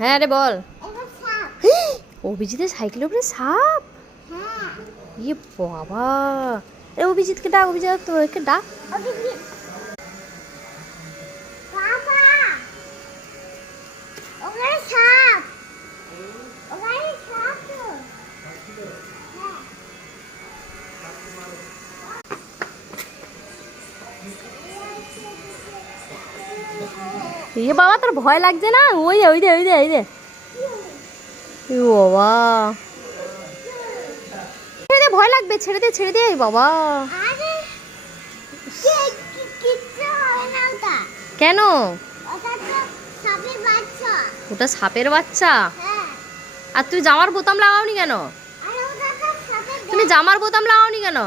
হ্যাঁ রে বল। অভিজিতের সাইকেলের উপরে সাপ? ইয়ে বাবা, এ অভিজিৎকে ডাক, অভিজিৎ তোকে ডাক। ইয়ে বাবা, তোর ভয় লাগছে না? ওই দে ওই দে ওই দে ওই দে। বাবা ছেড়ে দে, ভয় লাগবে, ছেড়ে দে ছেড়ে দে বাবা। কেন? ওটা সাপের বাচ্চা? আর তুমি জামার বোতাম লাগাওনি কেন? তুমি জামার বোতাম লাগাওনি কেন?